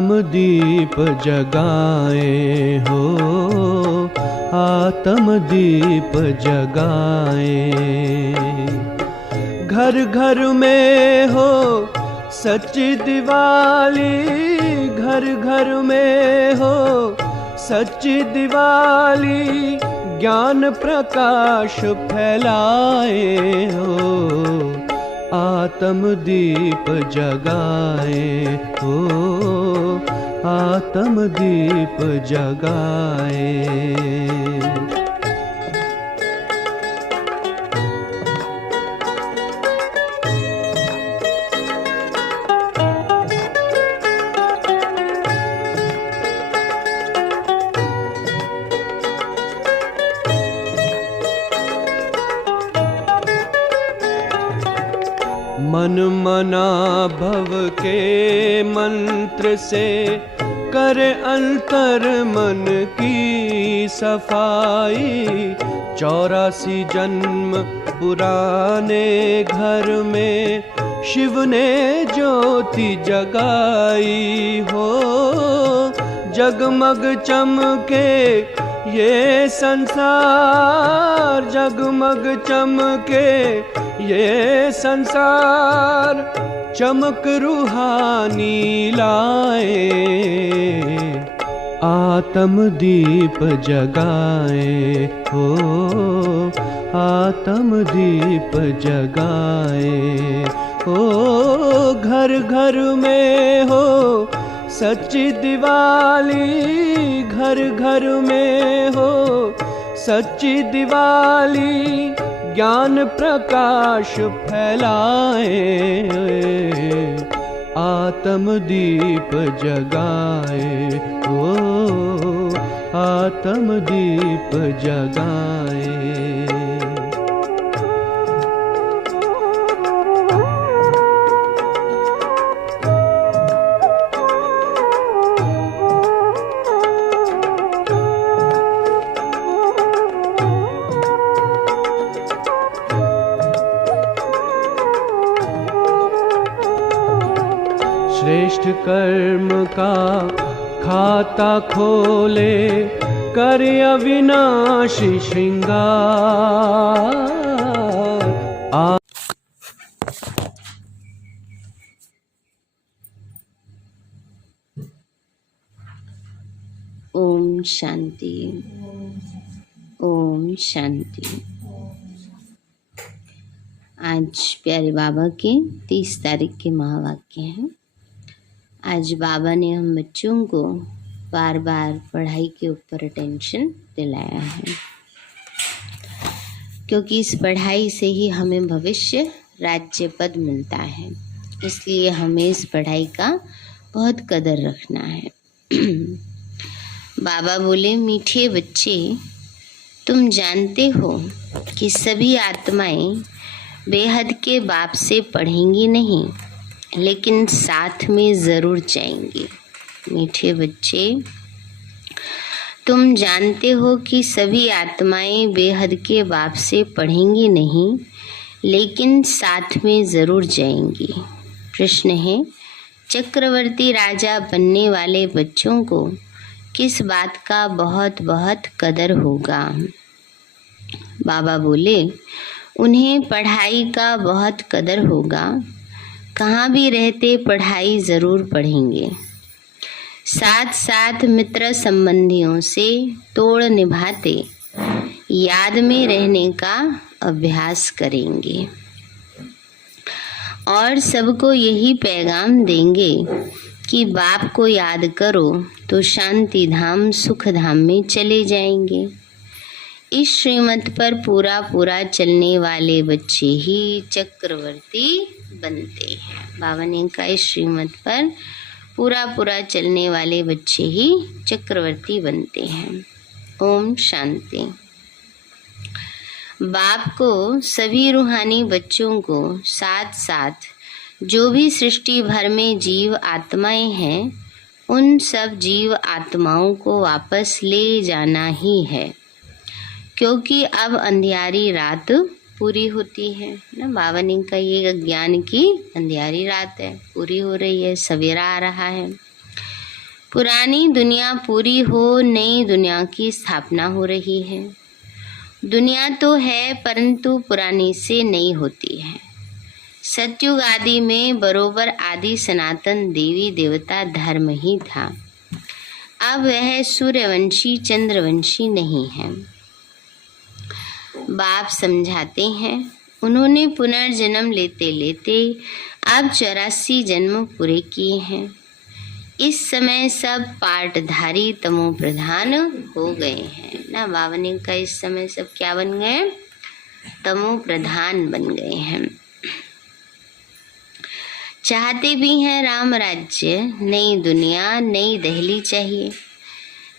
आत्म दीप जगाए हो, आत्म दीप जगाए। घर घर में हो सच्ची दिवाली, घर घर में हो सच्ची दिवाली, ज्ञान प्रकाश फैलाए हो, आत्म दीप जगाए हो, आत्म दीप जगाए। मन मना भव के मंत्र से करे अंतर मन की सफाई। 84 जन्म पुराने घर में शिव ने ज्योति जगाई हो, जगमग चमके ये संसार, जगमग चमके ये संसार, चमक रूहानी लाए, आत्म दीप जगाए हो, आत्म दीप जगाए हो। घर घर में हो सच्ची दिवाली, घर घर में हो सच्ची दिवाली, ज्ञान प्रकाश फैलाए, आत्म दीप जगाए हो, आत्म दीप जगाए। श्रेष्ठ कर्म का खाता खोले, कर अविनाशी श्रृंगार। ओम शांति, ओम शांति। आज प्यारे बाबा के 30 तारीख के महावाक्य हैं। आज बाबा ने हम बच्चों को बार बार पढ़ाई के ऊपर अटेंशन दिलाया है, क्योंकि इस पढ़ाई से ही हमें भविष्य राज्य पद मिलता है। इसलिए हमें इस पढ़ाई का बहुत कदर रखना है। बाबा बोले, मीठे बच्चे, तुम जानते हो कि सभी आत्माएं बेहद के बाप से पढ़ेंगी नहीं, लेकिन साथ में ज़रूर जाएंगी। मीठे बच्चे, तुम जानते हो कि सभी आत्माएं बेहद के बाप से पढ़ेंगी नहीं, लेकिन साथ में ज़रूर जाएंगी। प्रश्न है, चक्रवर्ती राजा बनने वाले बच्चों को किस बात का बहुत बहुत कदर होगा? बाबा बोले, उन्हें पढ़ाई का बहुत कदर होगा। कहाँ भी रहते पढ़ाई ज़रूर पढ़ेंगे। साथ साथ मित्र संबंधियों से तोड़ निभाते याद में रहने का अभ्यास करेंगे और सबको यही पैगाम देंगे कि बाप को याद करो तो शांति धाम सुख धाम में चले जाएंगे। इस श्रीमत पर पूरा पूरा चलने वाले बच्चे ही चक्रवर्ती बनते हैं। बाबा ने कहा, इस श्रीमत पर पूरा पूरा चलने वाले बच्चे ही चक्रवर्ती बनते हैं। ओम शांति। बाप को सभी रूहानी बच्चों को साथ साथ जो भी सृष्टि भर में जीव आत्माएं हैं, उन सब जीव आत्माओं को वापस ले जाना ही है, क्योंकि अब अंधियारी रात पूरी होती है ना। बाबा ने कहा, ये ज्ञान की अंधियारी रात है, पूरी हो रही है, सवेरा आ रहा है। पुरानी दुनिया पूरी हो, नई दुनिया की स्थापना हो रही है। दुनिया तो है परंतु पुरानी से नई होती है। सतयुग आदि में बरोबर आदि सनातन देवी देवता धर्म ही था। अब वह सूर्यवंशी चंद्रवंशी नहीं है। बाप समझाते हैं, उन्होंने पुनर्जन्म लेते लेते अब 84 जन्म पूरे किए हैं। इस समय सब पाठधारी तमो प्रधान हो गए हैं ना। बाबा ने कहा इस समय सब क्या बन गए? तमो प्रधान बन गए हैं। चाहते भी हैं राम राज्य, नई दुनिया नई दहली चाहिए।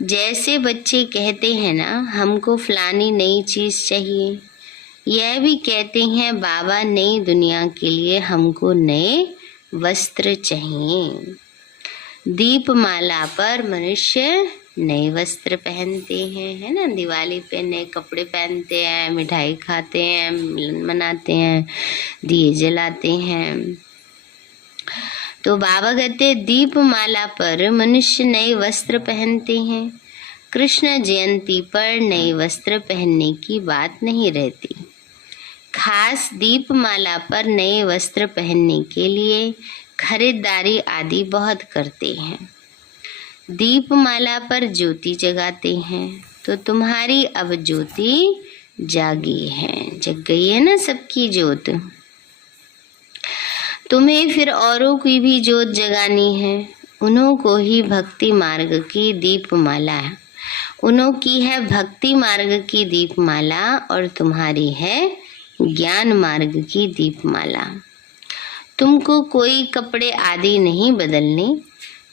जैसे बच्चे कहते हैं ना, हमको फलानी नई चीज चाहिए, यह भी कहते हैं बाबा नई दुनिया के लिए हमको नए वस्त्र चाहिए। दीपमाला पर मनुष्य नए वस्त्र पहनते हैं, है ना। दिवाली पे नए कपड़े पहनते हैं, मिठाई खाते हैं, मिलन मनाते हैं, दिए जलाते हैं। तो बाबा कहते दीपमाला पर मनुष्य नए वस्त्र पहनते हैं। कृष्ण जयंती पर नए वस्त्र पहनने की बात नहीं रहती। खास दीपमाला पर नए वस्त्र पहनने के लिए खरीदारी आदि बहुत करते हैं। दीपमाला पर ज्योति जगाते हैं, तो तुम्हारी अब ज्योति जागी है, जग गई है ना सबकी ज्योत। तुम्हें फिर औरों की भी ज्योत जगानी है। उन्हों को ही भक्ति मार्ग की दीपमाला है, उन्हों की है भक्ति मार्ग की दीपमाला और तुम्हारी है ज्ञान मार्ग की दीपमाला। तुमको कोई कपड़े आदि नहीं बदलने।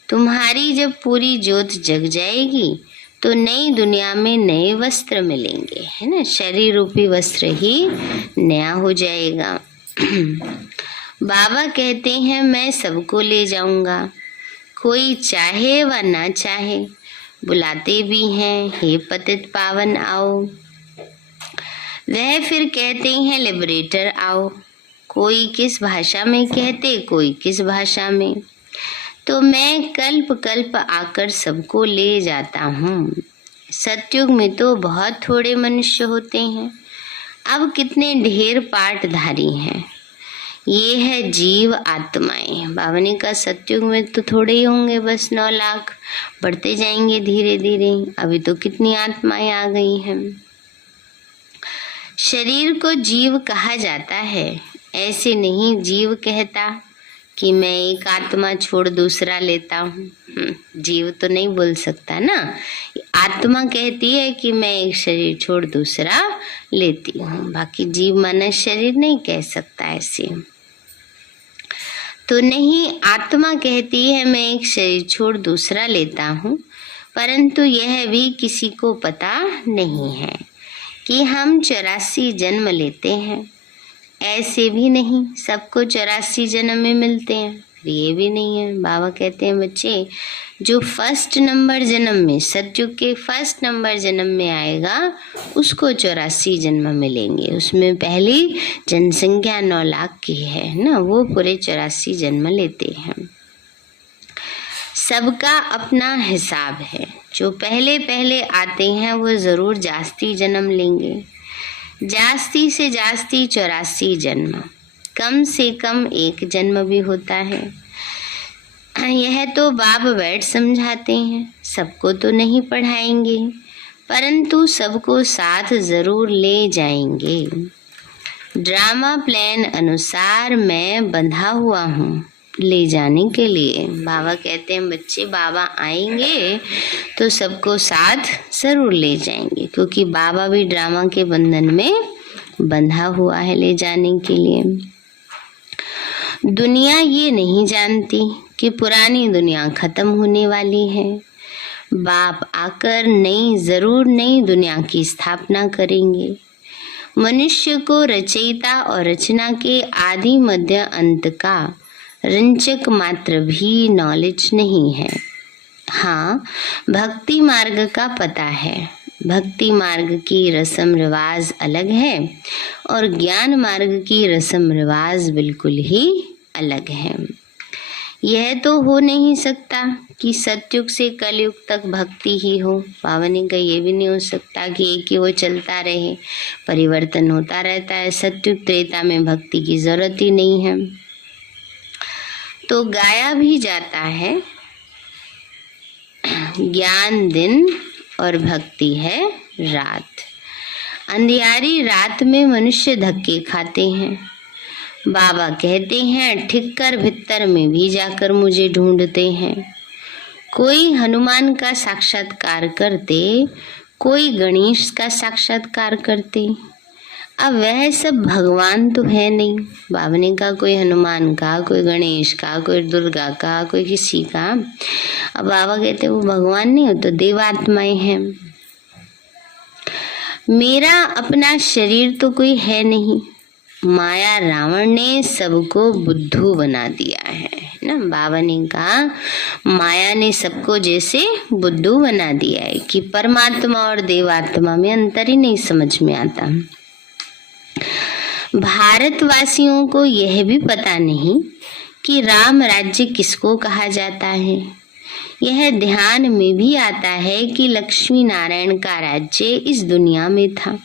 तुम्हारी जब पूरी ज्योत जग जाएगी तो नई दुनिया में नए वस्त्र मिलेंगे, है ना। शरीर रूपी वस्त्र ही नया हो जाएगा। बाबा कहते हैं मैं सबको ले जाऊंगा, कोई चाहे व ना चाहे। बुलाते भी हैं, हे पतित पावन आओ। वह फिर कहते हैं लिबरेटर आओ। कोई किस भाषा में कहते, कोई किस भाषा में। तो मैं कल्प कल्प आकर सबको ले जाता हूँ। सतयुग में तो बहुत थोड़े मनुष्य होते हैं, अब कितने ढेर पाठधारी हैं। ये है जीव आत्माएं। बाबा ने कहा सतयुग में तो थोड़े ही होंगे, बस 9 लाख, बढ़ते जाएंगे धीरे धीरे। अभी तो कितनी आत्माएं आ गई हैं। शरीर को जीव कहा जाता है, ऐसे नहीं जीव कहता कि मैं एक आत्मा छोड़ दूसरा लेता हूँ। जीव तो नहीं बोल सकता ना। आत्मा कहती है कि मैं एक शरीर छोड़ दूसरा लेती हूँ, बाकी जीव मानव शरीर नहीं कह सकता ऐसे। तो नहीं, आत्मा कहती है मैं एक शरीर छोड़ दूसरा लेता हूँ, परंतु यह भी किसी को पता नहीं है कि हम 84 जन्म लेते हैं। ऐसे भी नहीं सबको 84 जन्म में मिलते हैं, ये भी नहीं है। बाबा कहते हैं बच्चे, जो फर्स्ट नंबर जन्म में, सतयुग के फर्स्ट नंबर जन्म में आएगा उसको 84 जन्म मिलेंगे। उसमें पहली जनसंख्या 9 लाख की है ना, वो पूरे 84 जन्म लेते हैं। सबका अपना हिसाब है। जो पहले पहले आते हैं वो जरूर जास्ती जन्म लेंगे, जास्ती से जास्ती 84 जन्म, कम से कम 1 जन्म भी होता है। यह तो बाप बैठ समझाते हैं, सबको तो नहीं पढ़ाएंगे, परंतु सबको साथ जरूर ले जाएंगे। ड्रामा प्लान अनुसार मैं बंधा हुआ हूँ ले जाने के लिए। बाबा कहते हैं बच्चे, बाबा आएंगे तो सबको साथ जरूर ले जाएंगे, क्योंकि बाबा भी ड्रामा के बंधन में बंधा हुआ है ले जाने के लिए। दुनिया ये नहीं जानती कि पुरानी दुनिया खत्म होने वाली है। बाप आकर जरूर नई दुनिया की स्थापना करेंगे। मनुष्य को रचयिता और रचना के आदि मध्य अंत का रंचक मात्र भी नॉलेज नहीं है। हाँ, भक्ति मार्ग का पता है। भक्ति मार्ग की रस्म रिवाज अलग है और ज्ञान मार्ग की रस्म रिवाज बिल्कुल ही अलग है। यह तो हो नहीं सकता कि सतयुग से कलयुग तक भक्ति ही हो। बाबा ने कहा ये भी नहीं हो सकता कि एक ही वो चलता रहे, परिवर्तन होता रहता है। सतयुग त्रेता में भक्ति की जरूरत ही नहीं है। तो गाया भी जाता है, ज्ञान दिन और भक्ति है रात। अंधियारी रात में मनुष्य धक्के खाते हैं। बाबा कहते हैं ठीक कर भीतर में भी जाकर मुझे ढूंढते हैं। कोई हनुमान का साक्षात्कार करते, कोई गणेश का साक्षात्कार करते। अब वह सब भगवान तो है नहीं। बाबा ने कहा कोई हनुमान का, कोई गणेश का, कोई दुर्गा का, कोई किसी का। अब बाबा कहते वो भगवान नहीं, हो तो देवात्माएं हैं। मेरा अपना शरीर तो कोई है नहीं। माया रावण ने सबको बुद्धू बना दिया है ना। बाबा ने कहा माया ने सबको जैसे बुद्धू बना दिया है कि परमात्मा और देवात्मा में अंतर ही नहीं समझ में आता। भारतवासियों को यह भी पता नहीं कि राम राज्य किसको कहा जाता है। यह ध्यान में भी आता है कि लक्ष्मी नारायण का राज्य इस दुनिया में था।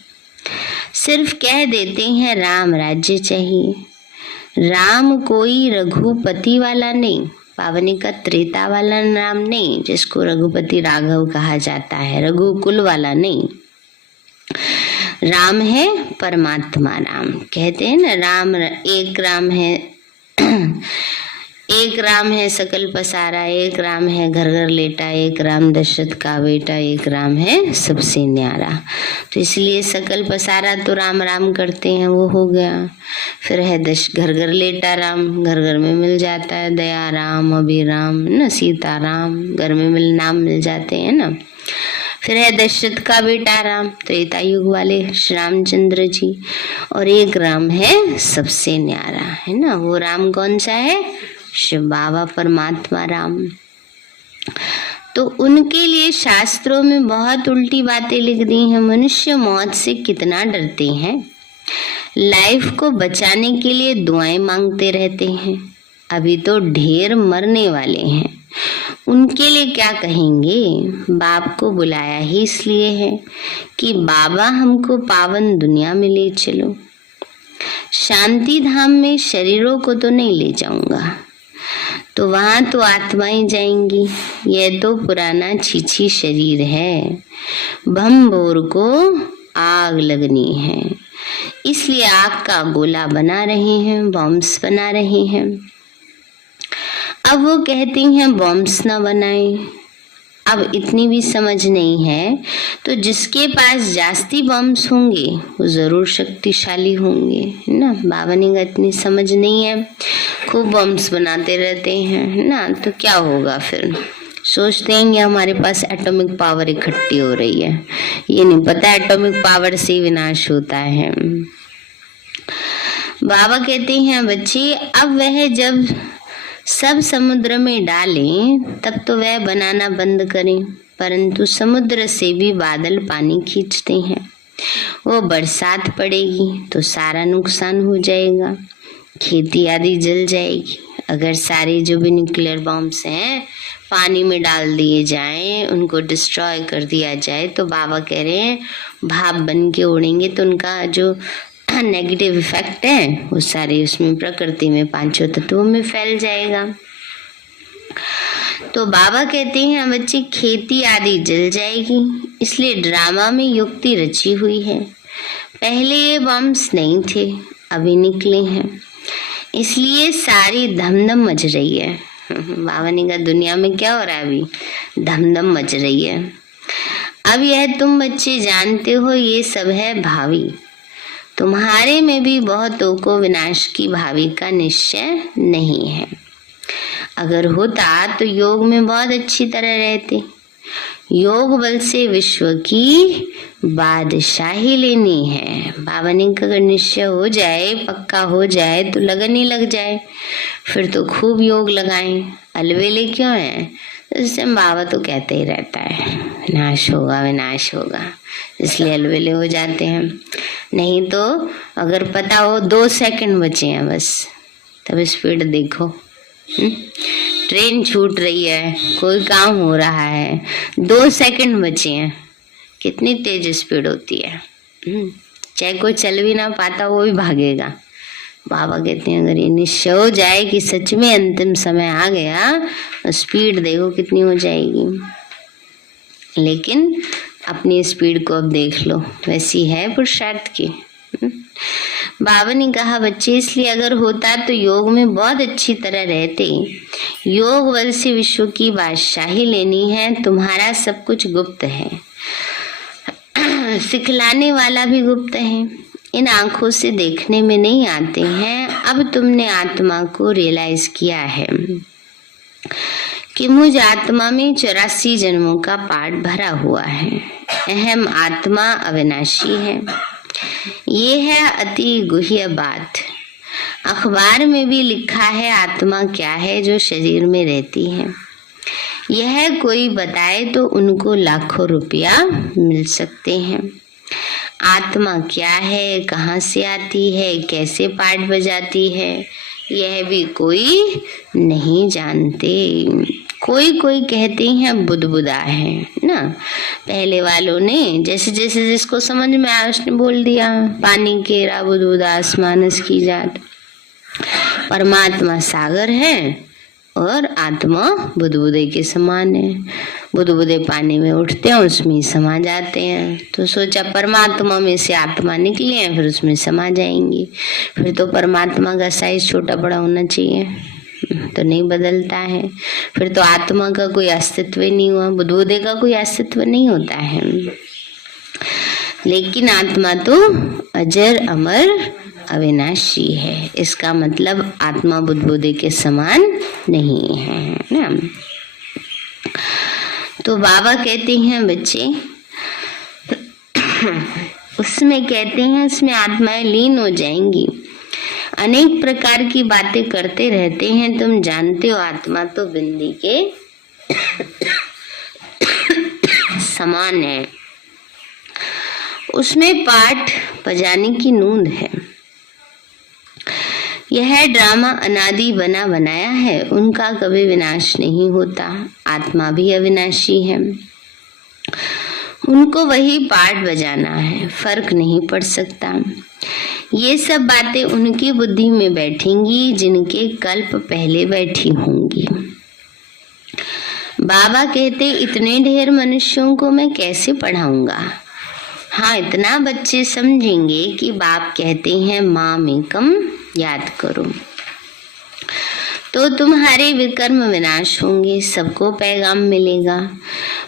सिर्फ कह देते हैं राम राज्य चाहिए। राम कोई रघुपति वाला नहीं, बाबा ने कहा त्रेता वाला नाम नहीं जिसको रघुपति राघव कहा जाता है, रघुकुल वाला नहीं। राम है परमात्मा राम। कहते हैं ना राम एक राम है, एक राम है सकल पसारा, एक राम है घर घर लेटा, एक राम दशरथ का बेटा, एक राम है सबसे न्यारा। तो इसलिए सकल पसारा तो राम राम करते हैं, वो हो गया। फिर है घर घर लेटा राम, घर घर में मिल जाता है, दया राम, अभिराम ना, सीता राम, घर में नाम मिल जाते हैं ना। फिर है दशरथ का बेटा राम, त्रेता युग वाले श्री रामचंद्र जी। और एक राम है सबसे न्यारा, है ना। वो राम कौन सा है? शिव बाबा परमात्मा राम। तो उनके लिए शास्त्रों में बहुत उल्टी बातें लिख दी हैं। मनुष्य मौत से कितना डरते हैं, लाइफ को बचाने के लिए दुआएं मांगते रहते हैं। अभी तो ढेर मरने वाले हैं, उनके लिए क्या कहेंगे। बाप को बुलाया ही इसलिए है कि बाबा हमको पावन दुनिया में ले चलो। शांति धाम में शरीरों को तो नहीं ले जाऊंगा, तो वहां तो आत्माएं जाएंगी। यह तो पुराना छीछी शरीर है, भम भोर को आग लगनी है, इसलिए आग का गोला बना रहे हैं, बॉम्ब्स बना रहे हैं। अब वो कहती हैं बॉम्ब्स ना बनाएं। अब इतनी भी समझ नहीं है, तो जिसके पास जास्ती बॉम्ब्स होंगे वो जरूर शक्तिशाली होंगे, है ना। बाबा ने इतनी समझ नहीं है, खूब बॉम्ब्स बनाते रहते हैं, है ना। तो क्या होगा फिर? सोचते हैं कि हमारे पास एटॉमिक पावर इकट्ठी हो रही है, ये नहीं पता एटॉमिक पावर से विनाश होता है। बाबा कहते हैं बच्चे अब वह जब सब समुद्र में डालें तब तो वह बनाना बंद करें, परंतु समुद्र से भी बादल पानी खींचते हैं। वो बरसात पड़ेगी तो सारा नुकसान हो जाएगा, खेती आदि जल जाएगी। अगर सारे जो भी न्यूक्लियर बॉम्ब्स हैं पानी में डाल दिए जाएं, उनको डिस्ट्रॉय कर दिया जाए, तो बाबा कह रहे हैं भाप बन के उड़ेंगे, तो उनका जो नेगेटिव इफेक्ट है वो सारे उसमें प्रकृति में पांचों तत्वों में फैल जाएगा। तो बाबा कहते हैं बच्चे खेती आदि जल जाएगी, इसलिए ड्रामा में युक्ति रची हुई है। पहले ये बम्स नहीं थे, अभी निकले हैं, इसलिए सारी धमधम मच रही है। बाबा ने कहा दुनिया में क्या हो रहा है? अभी धमधम मच रही है। अब यह तुम बच्चे जानते हो ये सब है भावी। तुम्हारे में भी बहुतों को विनाश की भावी का निश्चय नहीं है। अगर होता तो योग में बहुत अच्छी तरह रहते। योग बल से विश्व की बादशाही लेनी है। बाबा ने अगर निश्चय हो जाए, पक्का हो जाए, तो लगन ही लग जाए, फिर तो खूब योग लगाएं। अलवेले क्यों है? इससे बाबा तो कहते ही रहता है विनाश होगा विनाश होगा, इसलिए अलवेले हो जाते हैं। नहीं तो अगर पता हो 2 सेकंड बचे हैं बस, तब स्पीड देखो। ट्रेन छूट रही है, कोई काम हो रहा है, 2 सेकंड बचे हैं, कितनी तेज स्पीड होती है। चाहे कोई चल भी ना पाता वो भी भागेगा। बाबा कहते हैं अगर ये निश्चय हो जाए कि सच में अंतिम समय आ गया तो स्पीड देखो कितनी हो जाएगी। लेकिन अपनी स्पीड को अब देख लो, वैसी है पुरुषार्थ की। बाबा ने कहा बच्चे इसलिए अगर होता तो योग में बहुत अच्छी तरह रहते। योग बल से विश्व की बादशाही लेनी है, तुम्हारा सब कुछ गुप्त है, सिखलाने वाला भी गुप्त है, इन आंखों से देखने में नहीं आते हैं। अब तुमने आत्मा को रियलाइज किया है कि मुझ आत्मा में 84 जन्मों का पाठ भरा हुआ है। अहम आत्मा अविनाशी है। ये है अति गुह्य बात। अखबार में भी लिखा है आत्मा क्या है जो शरीर में रहती है। यह कोई बताए तो उनको लाखों रुपया मिल सकते हैं। आत्मा क्या है, कहाँ से आती है, कैसे पाठ बजाती है, यह भी कोई नहीं जानते। कोई कहते हैं बुदबुदा है ना। पहले वालों ने जैसे जैसे जिसको समझ में आया उसने बोल दिया, पानी केरा बुदबुदा आसमानस की जात। परमात्मा सागर है और आत्मा बुदबुदे के समान है। बुदबुदे पानी में उठते हैं, उसमें समा जाते हैं। तो सोचा परमात्मा में से आत्मा निकली है, फिर उसमें समा जाएंगी। फिर तो परमात्मा का साइज छोटा बड़ा होना चाहिए, तो नहीं बदलता है। फिर तो आत्मा का कोई अस्तित्व ही नहीं हुआ, बुदबुदे का कोई अस्तित्व नहीं होता है। लेकिन आत्मा तो अजर अमर अविनाशी है। इसका मतलब आत्मा बुदबुदे के समान नहीं है ना। तो बाबा कहते हैं बच्चे उसमें कहते हैं इसमें आत्माएं लीन हो जाएंगी। अनेक प्रकार की बातें करते रहते हैं, तुम जानते हो आत्मा तो बिंदी के समान है। उसमें पाठ बजाने की नूंद है। यह ड्रामा अनादि बना बनाया है, उनका कभी विनाश नहीं होता। आत्मा भी अविनाशी है, उनको वही पाठ बजाना है, फर्क नहीं पड़ सकता। ये सब बातें उनकी बुद्धि में बैठेंगी जिनके कल्प पहले बैठी होंगी। बाबा कहते इतने ढेर मनुष्यों को मैं कैसे पढ़ाऊंगा। हाँ, इतना बच्चे समझेंगे कि बाप कहते हैं माँ में कम याद करो, तो तुम्हारे विकर्म विनाश होंगे, सबको पैगाम मिलेगा।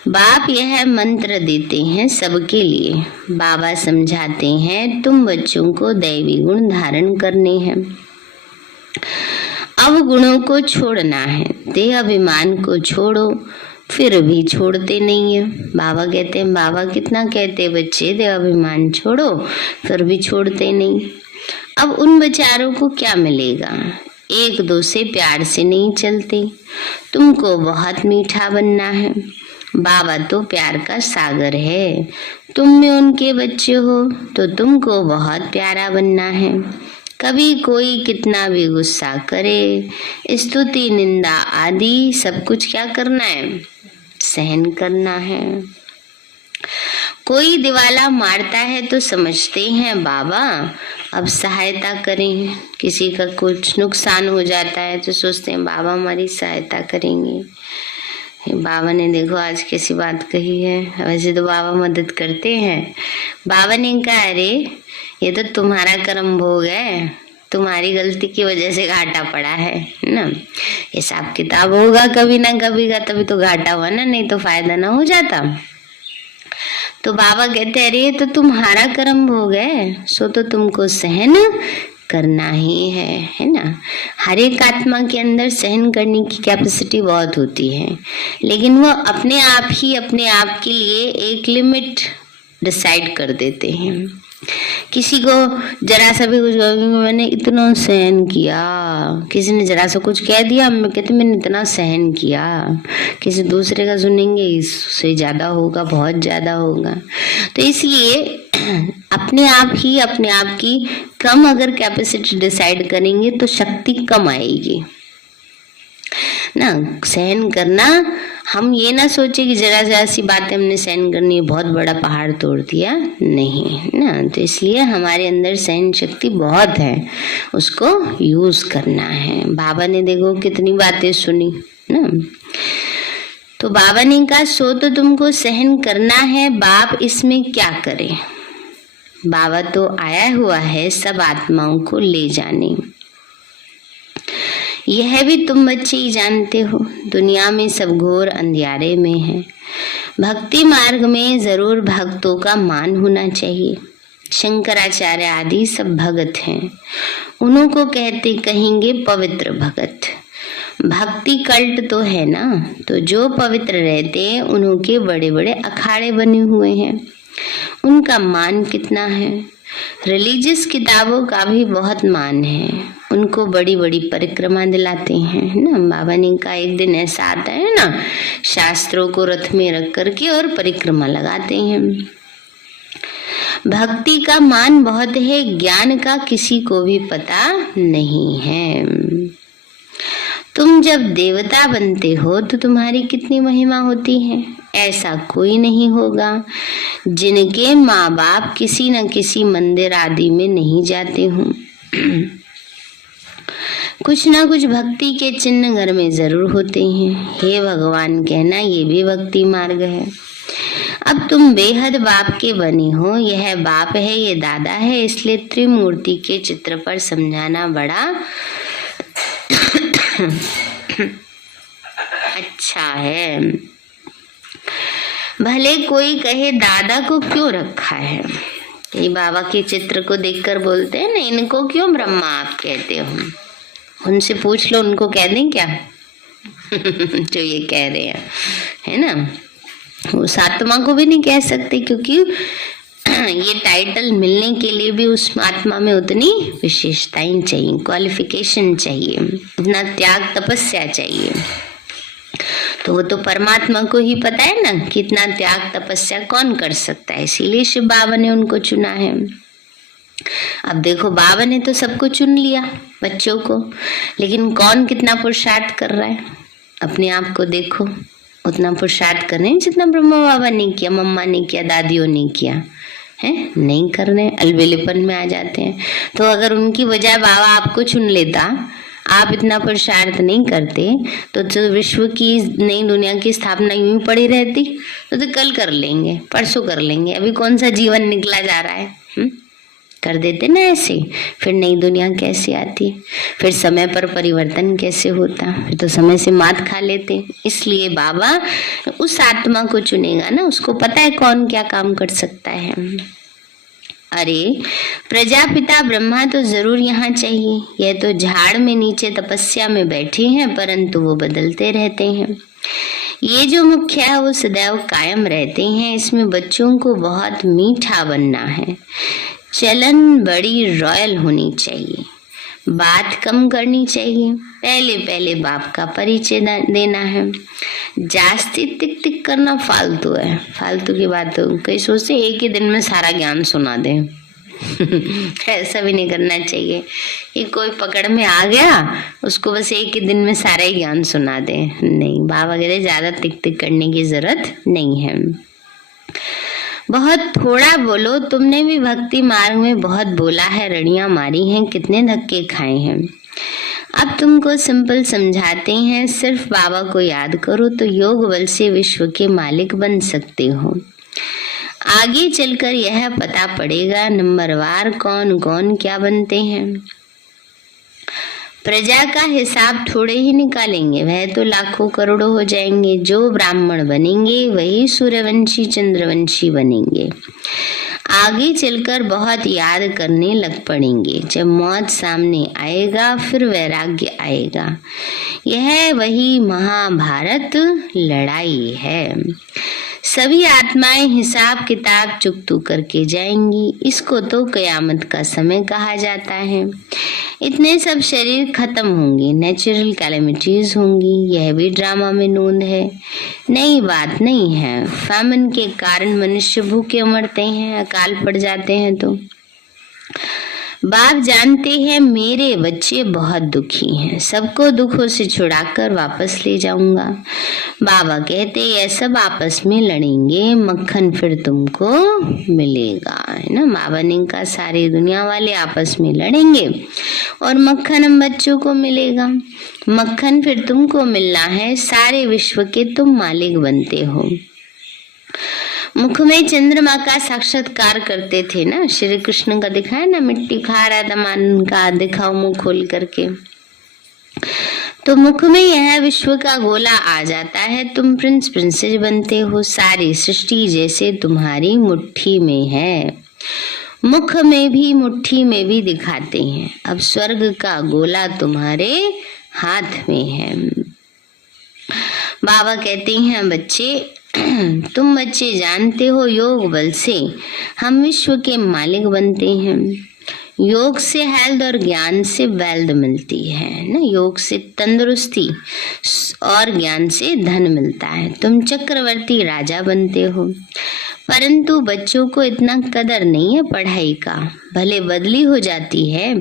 बाप यह मंत्र देते हैं सबके लिए। बाबा समझाते हैं तुम बच्चों को दैवी गुण धारण करने हैं, अब गुणों को छोड़ना है। देह अभिमान को छोड़ो, फिर भी छोड़ते नहीं है। बाबा कहते हैं, बाबा कितना कहते बच्चे देह अभिमान छोड़ो, फिर भी छोड़ते नहीं। अब उन बेचारों को क्या मिलेगा, एक दो से प्यार से नहीं चलते। तुमको बहुत मीठा बनना है। बाबा तो प्यार का सागर है, तुम भी उनके बच्चे हो तो तुमको बहुत प्यारा बनना है। कभी कोई कितना भी गुस्सा करे, स्तुति निंदा आदि सब कुछ क्या करना है, सहन करना है। कोई दिवाला मारता है तो समझते हैं बाबा अब सहायता करें। किसी का कुछ नुकसान हो जाता है तो सोचते हैं बाबा हमारी सहायता करेंगे। बाबा ने देखो आज कैसी बात कही है। वैसे तो बाबा मदद करते हैं। बाबा ने कहा अरे ये तो तुम्हारा कर्म भोग है, तुम्हारी गलती की वजह से घाटा पड़ा है ना। हिसाब किताब होगा कभी ना कभी का, तभी तो घाटा हुआ ना, नहीं तो फायदा ना हो जाता। तो बाबा कहते अरे ये तो तुम्हारा कर्म भोग है, सो तो तुमको सहन करना ही है ना। हर एक आत्मा के अंदर सहन करने की कैपेसिटी बहुत होती है, लेकिन वो अपने आप ही अपने आप के लिए एक लिमिट डिसाइड कर देते हैं। किसी को जरा सा भी कुछ मैंने इतना सहन किया, किसी ने जरा सा कुछ कह दिया, मैं कहती मैंने इतना सहन किया। किसी दूसरे का सुनेंगे इससे ज्यादा होगा, बहुत ज्यादा होगा। तो इसलिए अपने आप ही अपने आप की कम अगर कैपेसिटी डिसाइड करेंगे तो शक्ति कम आएगी। ना। सहन करना, हम ये ना सोचे कि जरा जरा सी बातें हमने सहन करनी है, बहुत बड़ा पहाड़ तोड़ दिया, नहीं ना। तो इसलिए हमारे अंदर सहन शक्ति बहुत है, उसको यूज करना है। बाबा ने देखो कितनी बातें सुनी ना। तो बाबा ने कहा सो तो तुमको सहन करना है, बाप इसमें क्या करे। बाबा तो आया हुआ है सब आत्माओं को ले जाने। यह भी तुम बच्चे ही जानते हो, दुनिया में सब घोर अंधियारे में है। भक्ति मार्ग में जरूर भक्तों का मान होना चाहिए। शंकराचार्य आदि सब भगत हैं, उन्हों को कहेंगे पवित्र भगत। भक्ति कल्ट तो है ना, तो जो पवित्र रहते हैं उन्हों के बड़े बड़े अखाड़े बने हुए हैं, उनका मान कितना है। रिलीजियस किताबों का भी बहुत मान है, उनको बड़ी बड़ी परिक्रमा दिलाते हैं ना। बाबा ने कहा एक दिन ऐसा आता है ना, शास्त्रों को रथ में रख करके और परिक्रमा लगाते हैं। भक्ति का मान बहुत है, ज्ञान का किसी को भी पता नहीं है। तुम जब देवता बनते हो तो तुम्हारी कितनी महिमा होती है। ऐसा कोई नहीं होगा जिनके माँ बाप किसी न किसी मंदिर आदि में नहीं जाते हों। कुछ ना कुछ भक्ति के चिन्ह घर में जरूर होते हैं। हे भगवान कहना ये भी भक्ति मार्ग है। अब तुम बेहद बाप के बने हो, यह बाप है ये दादा है, इसलिए त्रिमूर्ति के चित्र पर समझाना बड़ा अच्छा है। भले कोई कहे दादा को क्यों रखा है, ये बाबा के चित्र को देखकर बोलते हैं ना, इनको क्यों ब्रह्मा आप कहते हो। उनसे पूछ लो, उनको कह दें क्या जो ये कह रहे हैं, है ना। उस आत्मा को भी नहीं कह सकते, क्योंकि ये टाइटल मिलने के लिए भी उस आत्मा में उतनी विशेषताएं चाहिए, क्वालिफिकेशन चाहिए, उतना त्याग तपस्या चाहिए। तो वो तो परमात्मा को ही पता है ना कि इतना त्याग तपस्या कौन कर सकता है, इसीलिए शिव बाबा ने उनको चुना है। अब देखो बाबा ने तो सबको चुन लिया बच्चों को, लेकिन कौन कितना पुरुषार्थ कर रहा है, अपने आप को देखो। उतना पुरुषार्थ कर रहे हैं जितना ब्रह्मा बाबा ने किया, मम्मा ने किया, दादियों ने किया है, नहीं कर रहे, अलबेलेपन में आ जाते हैं। तो अगर उनकी बजाय बाबा आपको चुन लेता, आप इतना पुरुषार्थ नहीं करते, तो विश्व की नई दुनिया की स्थापना यूं पड़ी रहती। तो कल कर लेंगे, परसों कर लेंगे, अभी कौन सा जीवन निकला जा रहा है। कर देते ना ऐसे, फिर नई दुनिया कैसे आती, फिर समय पर परिवर्तन कैसे होता, फिर तो समय से मात खा लेते। इसलिए बाबा उस आत्मा को चुनेगा ना, उसको पता है कौन क्या काम कर सकता है। अरे प्रजापिता ब्रह्मा तो जरूर यहाँ चाहिए, यह तो झाड़ में नीचे तपस्या में बैठे हैं, परंतु वो बदलते रहते हैं। ये जो मुख्य है वो सदैव कायम रहते हैं। इसमें बच्चों को बहुत मीठा बनना है, चलन बड़ी रॉयल होनी चाहिए, बात कम करनी चाहिए, पहले पहले बाप का परिचय देना है। जास्ती टिक टिक करना फालतू है, फालतू की बात। कई सोचते एक ही दिन में सारा ज्ञान सुना दे ऐसा भी नहीं करना चाहिए कि कोई पकड़ में आ गया उसको बस एक ही दिन में सारा ही ज्ञान सुना दे। नहीं, बाबा कहते ज्यादा टिक टिक करने की जरूरत नहीं है। बहुत थोड़ा बोलो, तुमने भी भक्ति मार्ग में बहुत बोला है, रड़ियां मारी हैं, कितने धक्के खाए हैं। अब तुमको सिंपल समझाते हैं, सिर्फ बाबा को याद करो तो योग बल से विश्व के मालिक बन सकते हो। आगे चलकर यह पता पड़ेगा नंबरवार कौन कौन क्या बनते हैं। प्रजा का हिसाब थोड़े ही निकालेंगे, वह तो लाखों करोड़ों हो जाएंगे। जो ब्राह्मण बनेंगे वही सूर्यवंशी चंद्रवंशी बनेंगे। आगे चलकर बहुत याद करने लग पड़ेंगे। जब मौत सामने आएगा फिर वैराग्य आएगा। यह वही महाभारत लड़ाई है। सभी आत्माएं हिसाब किताब चुकतू करके जाएंगी। इसको तो कयामत का समय कहा जाता है। इतने सब शरीर खत्म होंगे, नेचुरल कैलेमिटीज होंगी, यह भी ड्रामा में नोंद है, नई बात नहीं है। फैमिन के कारण मनुष्य भूखे मरते हैं, अकाल पड़ जाते हैं। तो बाप जानते हैं मेरे बच्चे बहुत दुखी हैं, सबको दुखों से छुड़ाकर वापस ले जाऊंगा। बाबा कहते ये सब आपस में लड़ेंगे, मक्खन फिर तुमको मिलेगा, है ना। बाबा ने कहा सारी दुनिया वाले आपस में लड़ेंगे और मक्खन हम बच्चों को मिलेगा। मक्खन फिर तुमको मिलना है, सारे विश्व के तुम मालिक बनते हो। मुख में चंद्रमा का साक्षात्कार करते थे ना, श्री कृष्ण का दिखाया ना, मिट्टी खा रहा था मान का, दिखाओ मुंह खोल करके। तो मुख में यह विश्व का गोला आ जाता है, तुम प्रिंस प्रिंसेस बनते हो, सारी सृष्टि जैसे तुम्हारी मुट्ठी में है। मुख में भी मुट्ठी में भी दिखाते हैं, अब स्वर्ग का गोला तुम्हारे हाथ में है। बाबा कहते हैं बच्चे तुम बच्चे जानते हो योग बल से हम विश्व के मालिक बनते हैं। योग से हेल्थ और ज्ञान से वेल्थ मिलती है ना, योग से तंदुरुस्ती और ज्ञान से धन मिलता है। तुम चक्रवर्ती राजा बनते हो, परंतु बच्चों को इतना कदर नहीं है पढ़ाई का, भले बदली हो जाती है,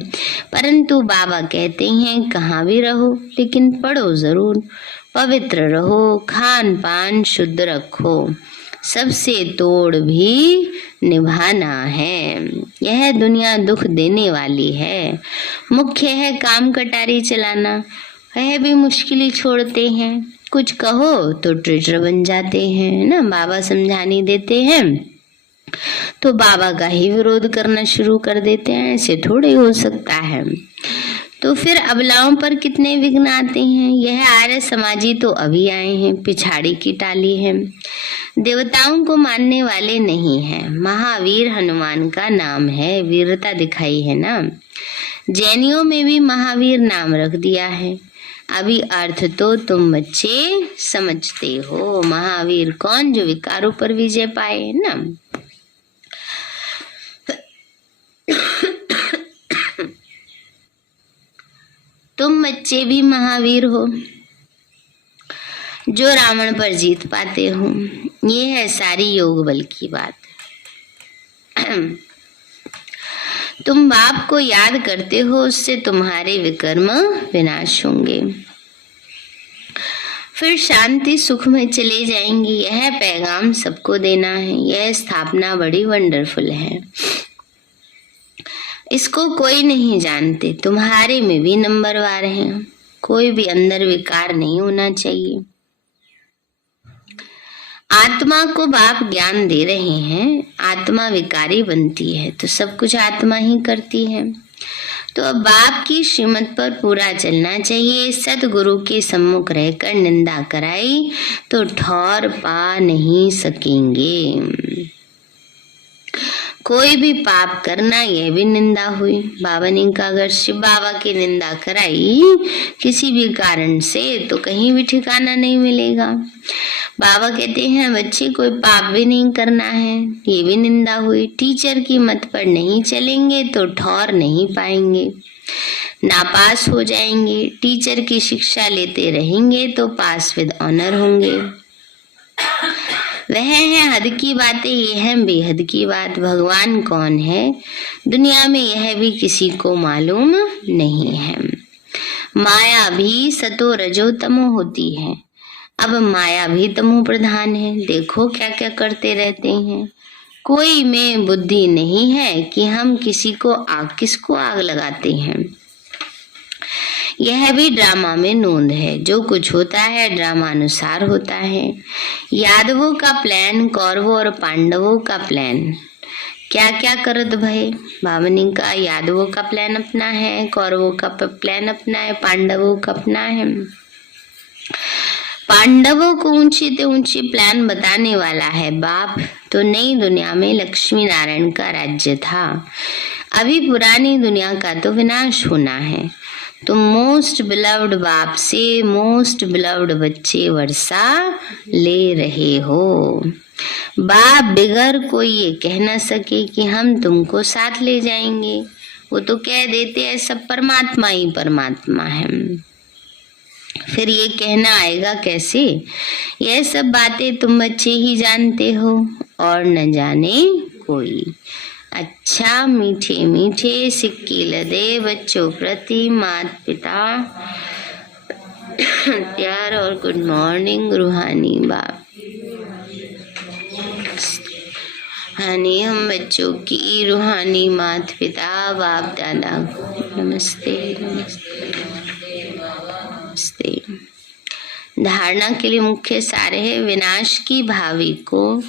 परंतु बाबा कहते हैं कहाँ भी रहो लेकिन पढ़ो जरूर, पवित्र रहो, खान पान शुद्ध रखो, सबसे तोड़ भी निभाना है। यह दुनिया दुख देने वाली है, मुख्य है काम कटारी चलाना, वह भी मुश्किल छोड़ते हैं, कुछ कहो तो ट्रेटर बन जाते हैं ना। बाबा समझाने देते हैं तो बाबा का ही विरोध करना शुरू कर देते हैं, ऐसे थोड़े हो सकता है। तो फिर अबलाओं पर कितने विघ्न आते हैं। यह आर्य समाजी तो अभी आए हैं, पिछाड़ी की टाली है, देवताओं को मानने वाले नहीं हैं। महावीर हनुमान का नाम है, वीरता दिखाई है ना। जैनियों में भी महावीर नाम रख दिया है। अभी अर्थ तो तुम बच्चे समझते हो, महावीर कौन, जो विकारों पर विजय पाए ना। तुम बच्चे भी महावीर हो जो रावण पर जीत पाते हो। ये है सारी योग बल की बात। तुम बाप को याद करते हो, उससे तुम्हारे विकर्म विनाश होंगे, फिर शांति सुख में चले जाएंगे। यह पैगाम सबको देना है, यह स्थापना बड़ी वंडरफुल है, इसको कोई नहीं जानते। तुम्हारे में भी नंबरवार हैं, कोई भी अंदर विकार नहीं होना चाहिए। आत्मा को बाप ज्ञान दे रहे हैं, आत्मा विकारी बनती है तो सब कुछ आत्मा ही करती है। तो अब बाप की श्रीमत पर पूरा चलना चाहिए। सतगुरु के सम्मुख रहकर निंदा कराई तो ठौर पा नहीं सकेंगे। कोई भी पाप करना यह भी निंदा हुई। बाबा ने कहा अगर शिव बाबा की निंदा कराई किसी भी कारण से तो कहीं भी ठिकाना नहीं मिलेगा। बाबा कहते हैं बच्चे कोई पाप भी नहीं करना है, ये भी निंदा हुई। टीचर की मत पर नहीं चलेंगे तो ठौर नहीं पाएंगे, नापास हो जाएंगे। टीचर की शिक्षा लेते रहेंगे तो पास विद ऑनर होंगे। वह है हद की बातें, ये है बेहद की बात। भगवान कौन है दुनिया में यह भी किसी को मालूम नहीं है। माया भी सतो रजो तमो होती है, अब माया भी तमो प्रधान है। देखो क्या क्या करते रहते हैं। कोई में बुद्धि नहीं है कि हम किसको आग लगाते हैं। यह भी ड्रामा में नोंद है, जो कुछ होता है ड्रामा अनुसार होता है। यादवों का प्लान, कौरवों और पांडवों का प्लान, क्या क्या करत भय। बावनी का यादवों का प्लान अपना है, कौरवों का प्लान अपना है, पांडवों का अपना है। पांडवों को ऊंची से ऊंची प्लान बताने वाला है बाप। तो नई दुनिया में लक्ष्मी नारायण का राज्य था, अभी पुरानी दुनिया का तो विनाश होना है। तो मोस्ट बिलव्ड बाप से मोस्ट बिलव्ड बच्चे वर्षा ले रहे हो। बाप बिगर कोई ये कह न सके कि हम तुमको साथ ले जाएंगे। वो तो कह देते हैं सब परमात्मा ही परमात्मा है, फिर ये कहना आएगा कैसे। यह सब बातें तुम बच्चे ही जानते हो और न जाने कोई। अच्छा मीठे मीठे सिक्के लदे बच्चों प्रति माता पिता प्यार और गुड मॉर्निंग रूहानी बाप। हानि हम बच्चों की रूहानी माता पिता बाप दादा नमस्ते नमस्ते नमस्ते। धारणा के लिए मुख्य सार है विनाश की भावी को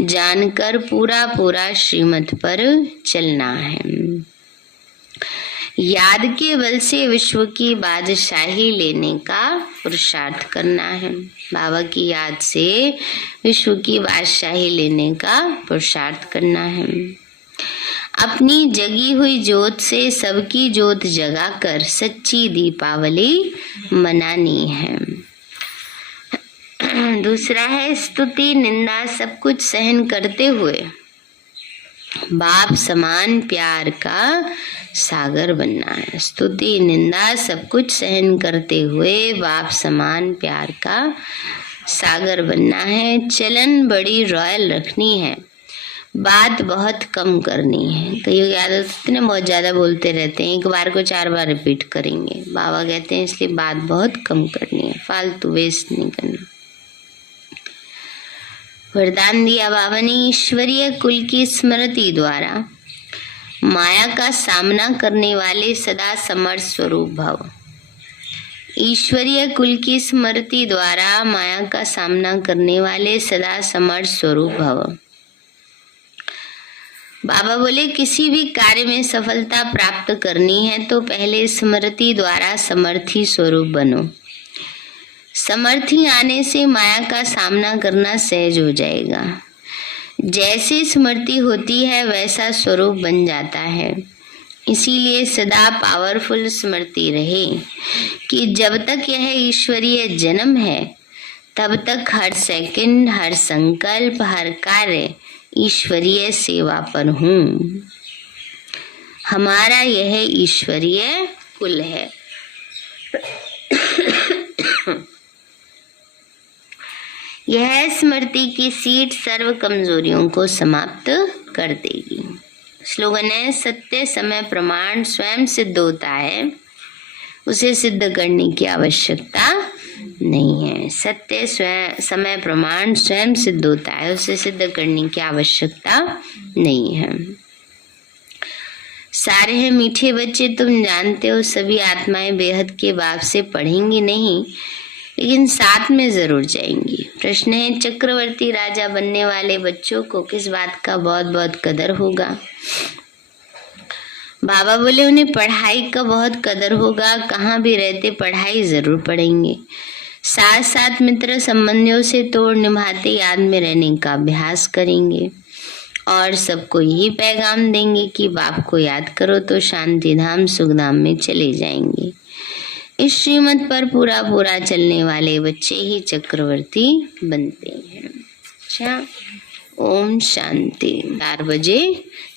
जानकर पूरा पूरा श्रीमत पर चलना है। याद के बल से विश्व की बादशाही लेने का पुरुषार्थ करना है। बाबा की याद से विश्व की बादशाही लेने का पुरुषार्थ करना है। अपनी जगी हुई ज्योत से सबकी ज्योत जगाकर सच्ची दीपावली मनानी है। दूसरा है स्तुति निंदा सब कुछ सहन करते हुए बाप समान प्यार का सागर बनना है। स्तुति निंदा सब कुछ सहन करते हुए बाप समान प्यार का सागर बनना है। चलन बड़ी रॉयल रखनी है, बात बहुत कम करनी है। कईयों की आदत होती है बहुत ज्यादा बोलते रहते हैं, एक बार को 4 बार रिपीट करेंगे। बाबा कहते हैं इसलिए बात बहुत कम करनी है, फालतू वेस्ट नहीं करना। वरदान दिया बाबा ने ईश्वरीय कुल की स्मृति द्वारा माया का सामना करने वाले सदा समर्थ स्वरूप भव। ईश्वरीय कुल की स्मृति द्वारा माया का सामना करने वाले सदा समर्थ स्वरूप भव। बाबा बोले किसी भी कार्य में सफलता प्राप्त करनी है तो पहले स्मृति द्वारा समर्थी स्वरूप बनो। समर्थी आने से माया का सामना करना सहज हो जाएगा। जैसे स्मृति होती है वैसा स्वरूप बन जाता है। इसीलिए सदा पावरफुल स्मृति रहे कि जब तक यह ईश्वरीय जन्म है तब तक हर सेकंड, हर संकल्प, हर कार्य ईश्वरीय सेवा पर हूँ। हमारा यह ईश्वरीय कुल है। यह स्मृति की सीट सर्व कमजोरियों को समाप्त कर देगी। स्लोगन है सत्य समय प्रमाण स्वयं सिद्ध होता है, उसे सिद्ध करने की आवश्यकता नहीं है। सत्य समय प्रमाण स्वयं सिद्ध होता है, उसे सिद्ध करने की आवश्यकता नहीं है। सारे हैं मीठे बच्चे, तुम जानते हो सभी आत्माएं बेहद के बाप से पढ़ेंगी नहीं लेकिन साथ में जरूर जाएंगी। प्रश्न है चक्रवर्ती राजा बनने वाले बच्चों को किस बात का बहुत बहुत कदर होगा? बाबा बोले उन्हें पढ़ाई का बहुत कदर होगा। कहाँ भी रहते पढ़ाई जरूर पढ़ेंगे। साथ साथ मित्र संबंधियों से तोड़ निभाते याद में रहने का अभ्यास करेंगे और सबको यही पैगाम देंगे कि बाप को याद करो तो शांति धाम सुखधाम में चले जाएंगे। इस श्रीमत पर पूरा पूरा चलने वाले बच्चे ही चक्रवर्ती बनते हैं। अच्छा, ओम शांति। 4 बजे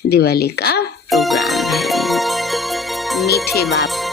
दिवाली का प्रोग्राम है। मीठे बाप पर